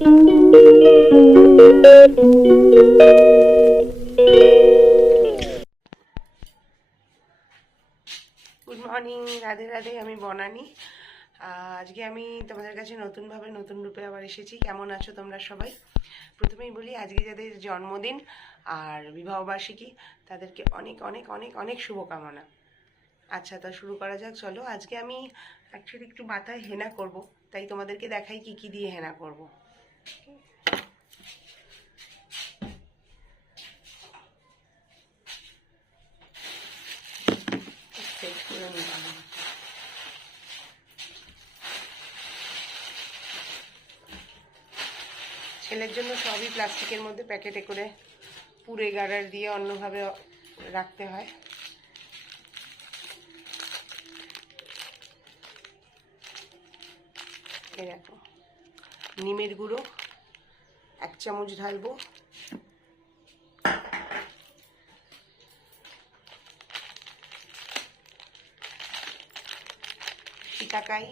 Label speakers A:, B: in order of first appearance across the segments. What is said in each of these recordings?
A: Good morning Radhe Radhe আমি বনানি। আজকে আমি তোমাদের কাছে নতুনভাবে নতুন রূপে আবার এসেছি। কেমন আছো তোমরা সবাই? প্রথমেই বলি, আজকে যাদের জন্মদিন আর বিবাহবার্ষিকী, তাদেরকে অনেক অনেক অনেক অনেক শুভকামনা। আচ্ছা তা শুরু করা যাক, চলো। আজকে আমি অ্যাকচুয়ালি একটু মাথায় হেনা করব। তাই তোমাদেরকে দেখাই কি কি দিয়ে হেনা করব। ছেলের জন্য সবই প্লাস্টিকের মধ্যে প্যাকেটে করে পুরে গার্ডার দিয়ে অন্যভাবে রাখতে হয়। দেখো, নিমের গুঁড়ো। এক চামচ ঢালবো। শিকাকাই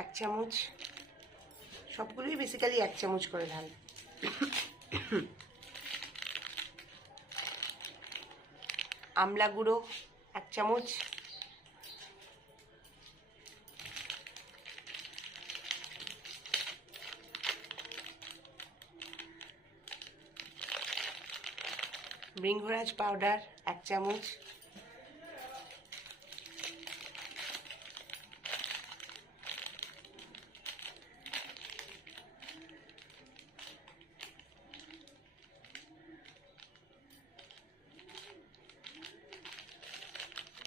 A: এক চামচ। সবগুলোই বেসিক্যালি এক চামচ করে ঢাল। আমলা গুঁড়ো এক চামচ। বৃঙ্গরাজ পাউডার এক চামচ।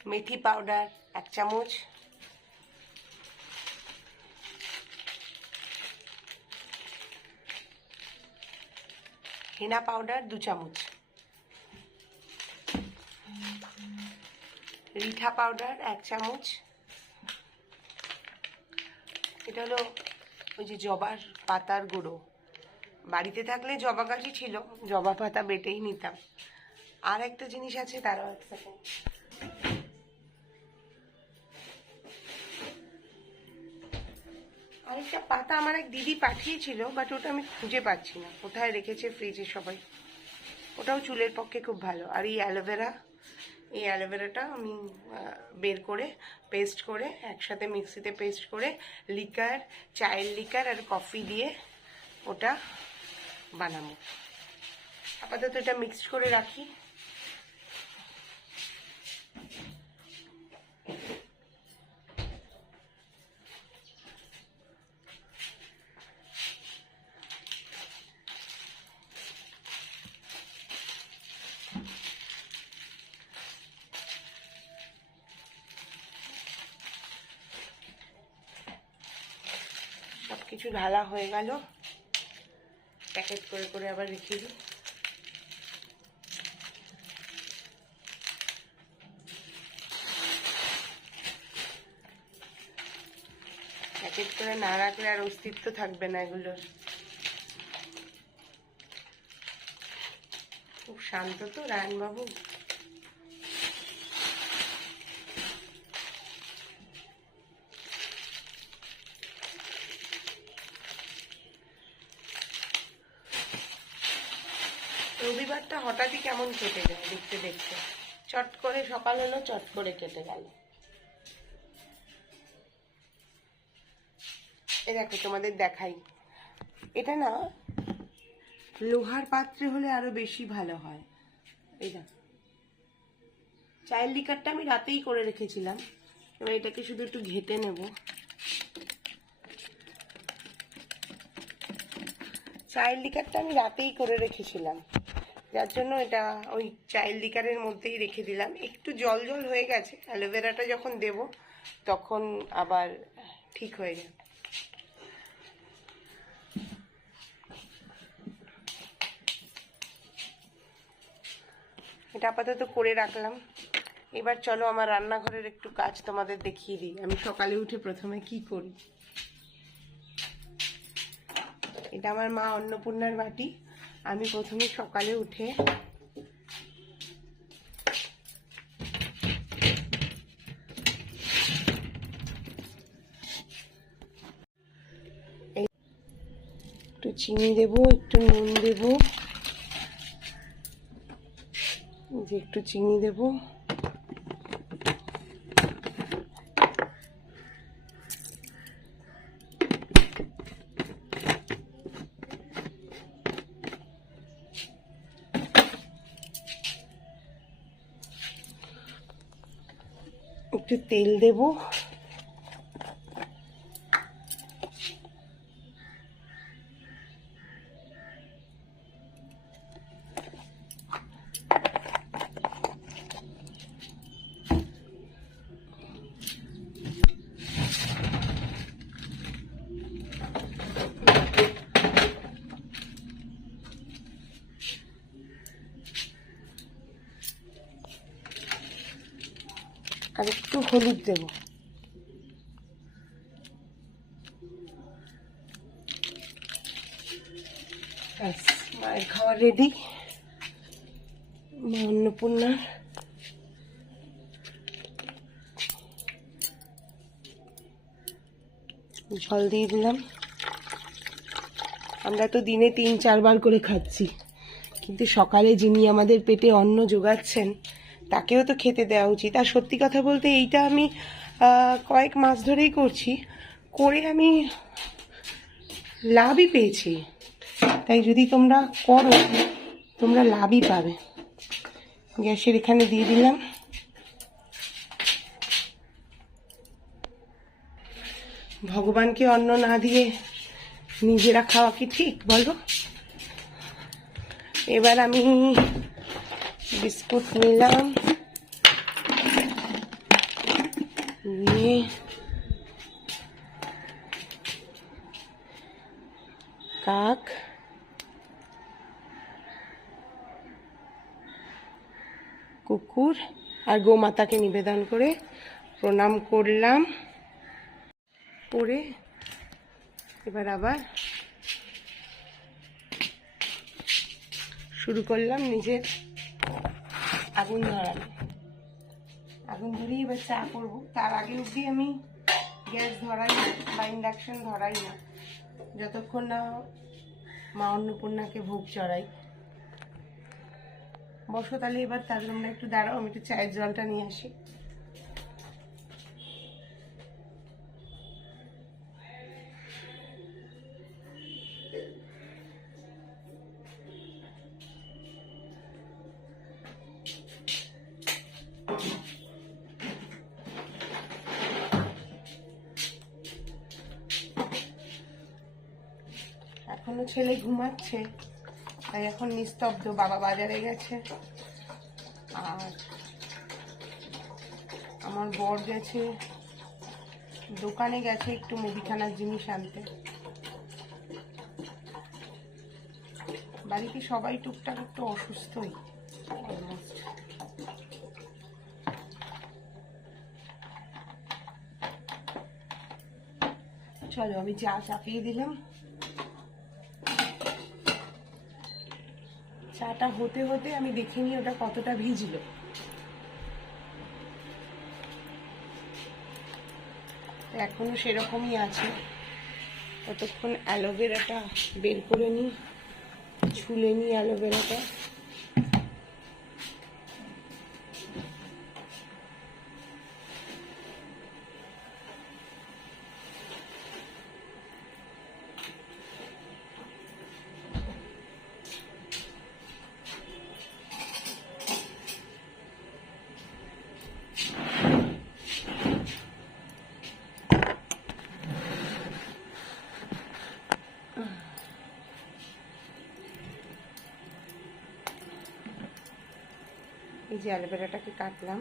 A: মেথি পাউডার এক চামচ। হেনা পাউডার দু চামচ। রিঠা পাউডার এক চামচ। এটা হলো ওই যে জবার পাতার গুঁড়ো। বাড়িতে থাকলে জবা গাছই ছিল, জবা পাতা বেটেই নিতাম। আর একটা জিনিস আছে, তারও এক আরেকটা পাতা আমার এক দিদি পাঠিয়েছিল বাট ওটা আমি খুঁজে পাচ্ছি না। কোথায় রেখেছে ফ্রিজে সবাই? ওটাও চুলের পক্ষে খুব ভালো। আর এই অ্যালোভেরা এই অ্যালোভেরাটা আমি বের করে, পেস্ট করে, একসাথে মিক্সিতে পেস্ট করে, লিকার, চায়ের লিকার আর কফি দিয়ে ওটা বানাবো। আপাতত এটা মিক্সড করে রাখি সব কিছু ঢালা হয়ে গেল। প্যাকেট করে করে আবার রেখে দিই। প্যাকেট করে না রাখলে আর অস্তিত্ব থাকবে না এগুলোর। খুব শান্ত তো, রায়নবাবু। রবিবারটা হঠাৎই কেমন কেটে যায় দেখতে দেখতে। চট করে সকাল হলো, চট করে কেটে গেল। এ দেখো, তোমাদের দেখাই। এটা না, লোহার পাত্রে হলে আরও বেশি ভালো হয়। এই দেখো। চায়ের লিকারটা আমি রাতেই করে রেখেছিলাম। এবার এটাকে শুধু একটু ঘেটে নেব। চায়ের লিকারটা আমি রাতেই করে রেখেছিলাম। যার জন্য এটা ওই চাইল্ড লিকারের মধ্যেই রেখে দিলাম। একটু জল জল হয়ে গেছে, অ্যালোভেরাটা যখন দেব, তখন আবার ঠিক হয়ে যাবে। এটা আপাতত করে রাখলাম। এবার চলো আমার রান্নাঘরের একটু কাজ তোমাদের দেখিয়ে দিই। আমি সকালে উঠে প্রথমে কি করি? এটা আমার মা অন্নপূর্ণার বাটি। আমি প্রথমে সকালে উঠে একটু চিনি দেব, একটু নুন দেব। যে একটু চিনি দেব। একটু তেল দেব। আর একটু হলুদ দেব। মায়ের খাওয়া রেডি মা অন্নপূর্ণার। জল দিয়ে দিলাম। আমরা তো দিনে তিন, চারবার করে খাচ্ছি। কিন্তু সকালে যিনি আমাদের পেটে অন্ন যোগাচ্ছেন তাকেও তো খেতে দেওয়া উচিত। আর সত্যি কথা বলতে এইটা আমি কয়েক মাস ধরেই করছি। করে আমি লাভই পেয়েছি। তাই যদি তোমরা করো, তোমরা লাভই পাবে। গ্যাসের এখানে দিয়ে দিলাম। ভগবানকে অন্ন না দিয়ে নিজেরা খাওয়া কি ঠিক বলো? এবার আমি বিস্কুট নিলাম। নিয়ে কাক। কুকুর আর গোমাতাকে নিবেদন করে প্রণাম করলাম। করে এবার আবার শুরু করলাম নিজের আগুন ধরানো আগুন ধরিয়ে এবার চা করব। তার আগে অবধি আমি গ্যাস ধরাই না বা ইন্ডাকশন ধরাই না। যতক্ষণ না মা অন্নপূর্ণাকে ভোগ চড়াই। বসো তাহলে এবার তাহলে আমরা একটু দাঁড়াও, আমি একটু চায়ের জলটা নিয়ে আসি। এখনও ছেলে ঘুমাচ্ছে। তাই এখন নিস্তব্ধ, বাবা বাজারে গেছে। আর আমার বর গেছে, দোকানে গেছে একটু মুদিখানার জিনিস আনতে। বাড়িতে সবাই টুকটাক একটু অসুস্থই চলো, আমি চা চাপিয়ে দিলাম। চাটা হতে হতে আমি দেখিনি ওটা কতটা ভিজলো। এখনও সেরকমই আছে। ততক্ষণ অ্যালোভেরাটা বের করে নিই, ছুলে নিই অ্যালোভেরাটা। এই যে অ্যালোভেরাটাকে কাটলাম।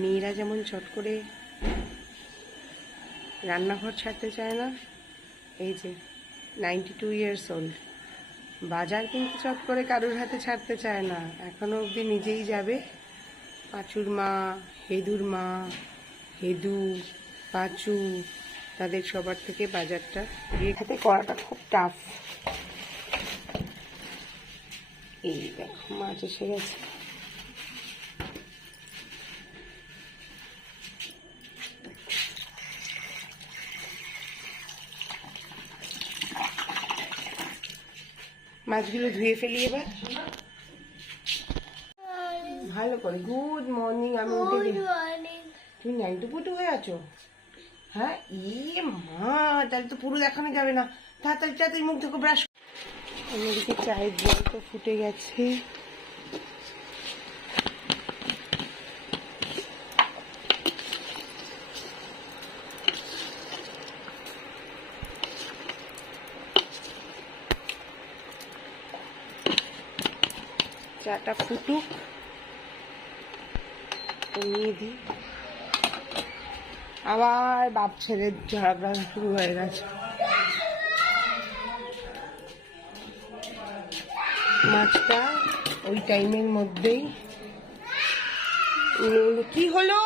A: মেয়েরা যেমন চট করে রান্নাঘর ছাড়তে চায় না, এই যে নাইনটি টু ইয়ার্স ওল্ড বাজার কিন্তু চট করে কারোর হাতে ছাড়তে চায় না। এখনও অবধি নিজেই যাবে। পাঁচুর মা, হেদুর মা, হেদু, পাঁচু, তাদের সবার থেকে বাজারটা বিয়ে খেতে করাটা খুব টাফ এই দেখো, মাছ এসে গেছে। মাছগুলো ধুয়ে ফেলি এবার। ভালো করে। গুড মর্নিং আমি উঠে তুমি নাইনটু পুটু হয়ে আছো? হ্যাঁ? ই মা তাহলে তো পুরো দেখানো যাবে না। তাড়াতাড়ি তাড়াতাড়ি মুখ থেকে ব্রাশ অন্যদিকে চায়ের জল তো ফুটে গেছে। চাটা ফুটুক নিয়ে দিই। আবার বাপ ছেলের ঝগড়া শুরু হয়ে গেছে। মাছটা ওই টাইমের মধ্যেই কি হলো?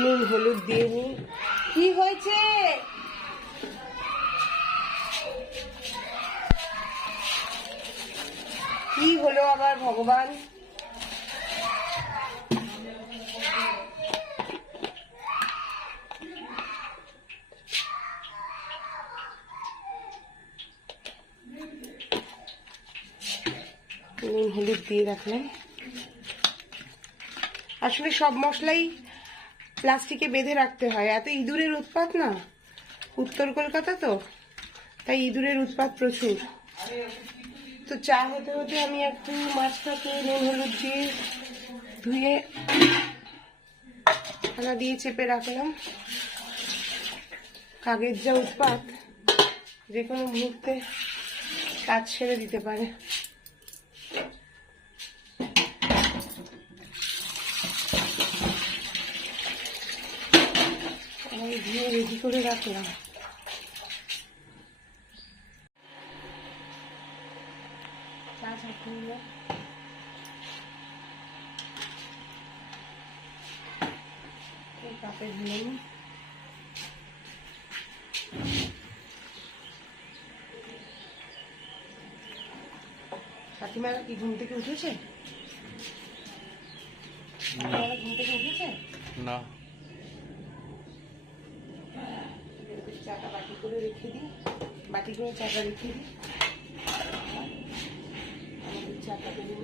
A: নুন, হলুদ দিয়ে নি কি হয়েছে? হলো আবার ভগবান। নুন, হলুদ দিয়ে রাখলাম। আসলে সব মশলাই প্লাস্টিকে বেঁধে রাখতে হয়। এত ইঁদুরের উৎপাত না? উত্তর কলকাতা তো? তাই ইঁদুরের উৎপাত প্রচুর। তো চা হতে হতে আমি একটু মাছটাকে নুন হলুদ দিয়ে ধুয়ে থালা দিয়ে চেপে রাখলাম। কাগের যা উৎপাত, যে কোনো মুহূর্তে কাজ ছেড়ে দিতে পারে। ধুয়ে রেডি করে রাখলাম চা চাটনি নিয়ে এই কাপে ঢেলে নিই কাকিমারা কি ঘুম থেকে উঠেছে? ঘুম থেকে উঠেছে?
B: না।
A: চাটা বাটি করে রেখে দিই। বাটি করে চাটা রেখে দিই। আমাদের চাটা করে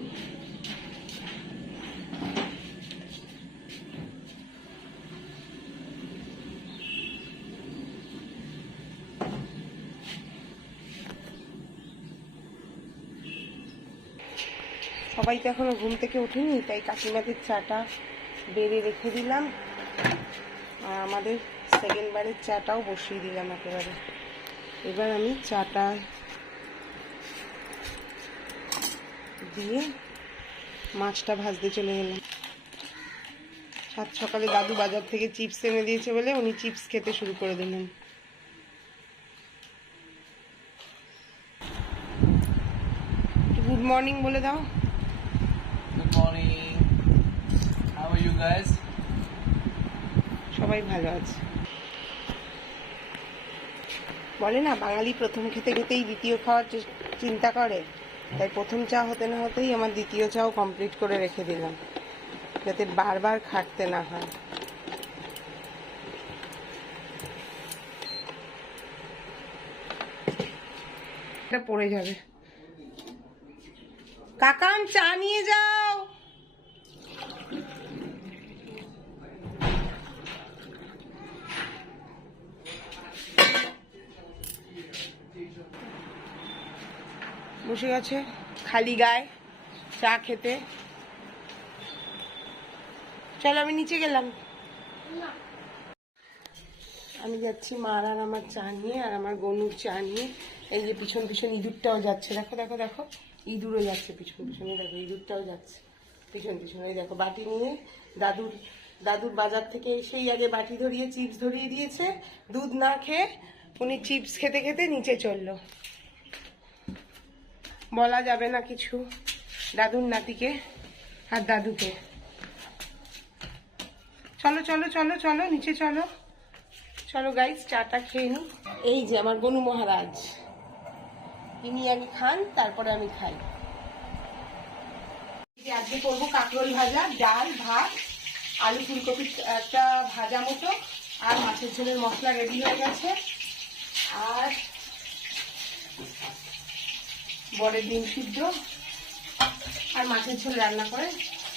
A: সবাই তো এখনও ঘুম থেকে ওঠেনি তাই কাকিমাদের চাটা বেড়ে রেখে দিলাম। আর আমাদের সেকেন্ড বারের চাটাও বসিয়ে দিলাম একেবারে। এবার আমি চাটা দিয়ে মাছটা ভাজতে চলে গেলাম। সাত সকালে দাদু বাজার থেকে চিপস এনে দিয়েছে বলে উনি চিপস খেতে শুরু করে দিলেন। গুড মর্নিং বলে দাও। সবাই ভালো আছে। বলে না, বাঙালি প্রথম খেতে খেতেই দ্বিতীয় খাওয়ার চিন্তা করে, তাই প্রথম চা হতে না হতেই আমার দ্বিতীয় চাও কমপ্লিট করে রেখে দিলাম, যাতে বারবার খাটতে না হয়। পড়ে যাবে। কাকাম, চা নিয়ে যাও! বসে গেছে, খালি গায়ে, চা খেতে। চলো, আমি নিচে গেলাম। আমি যাচ্ছি মার আর আমার চা নিয়ে, আর আমার গনুর চা নিয়ে। এই যে পিছন পিছন ইঁদুরটাও যাচ্ছে। দেখো দেখো দেখো, ইঁদুরও যাচ্ছে পিছন পিছনে। দেখো, ইঁদুরটাও যাচ্ছে পিছন পিছনে। দেখো, বাটি নিয়ে দাদুর দাদুর বাজার থেকে সেই আগে বাটি ধরিয়ে, চিপস ধরিয়ে দিয়েছে। দুধ না খেয়ে উনি চিপস খেতে খেতে নিচে চলল। বলা যাবে না কিছু দাদুর নাতিকে আর দাদুকে। চলো চলো চলো চলো, নিচে চলো। চলো গাইস চাটা খেয়ে নি এই যে আমার গনু মহারাজ। ইনি আগে খান, তারপরে আমি খাই। আজকে করব কাঁকরোল ভাজা, ডাল, ভাত, আলু ফুলকপির একটা ভাজা মতো, আর মাছের ঝোলের মশলা রেডি হয়ে গেছে। আর বড়ের ডিম সিদ্ধ। আর মাছের ঝোল রান্না করে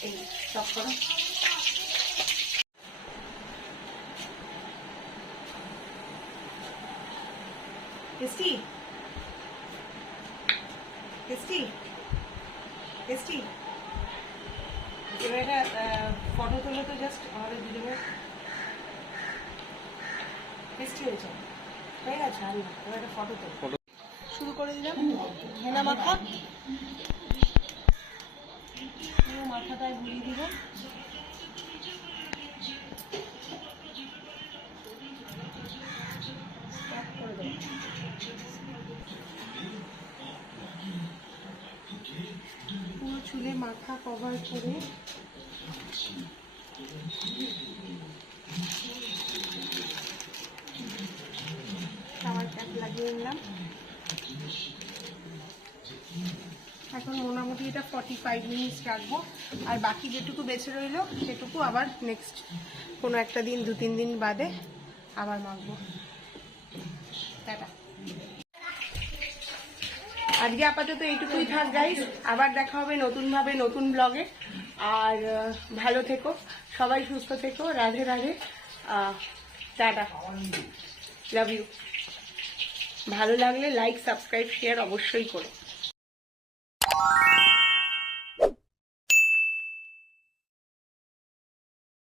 A: এই সব করা টেস্টি টেস্টি টেস্টি এবার একটা ফটো তুলে তো জাস্ট আমাদের দুজনের টেস্টি হয়েছে। হয়ে গেছে আর না এবার একটা ফটো তো শুরু করে দিলাম মাখা পুরো মাথাটায় ঘুরিয়ে দেবো। পুরো চুলে মাথা কভার করে খাবার ক্যাপ লাগিয়ে নিলাম এখন মোটামুটি এটা ফর্টি ফাইভ মিনিটস রাখব। আর বাকি যেটুকু বেছে রইল, সেটুকু আবার নেক্সট কোনো একটা দিন, দু, তিন দিন বাদে আবার মাখবো। আজকে আপাতত এইটুকুই থাক গাইস আবার দেখা হবে নতুনভাবে নতুন ব্লগে আর ভালো থেকো, সবাই সুস্থ থেকো, Radhe Radhe. Tata. Love you ভালো লাগলে লাইক সাবস্ক্রাইব শেয়ার অবশ্যই করো।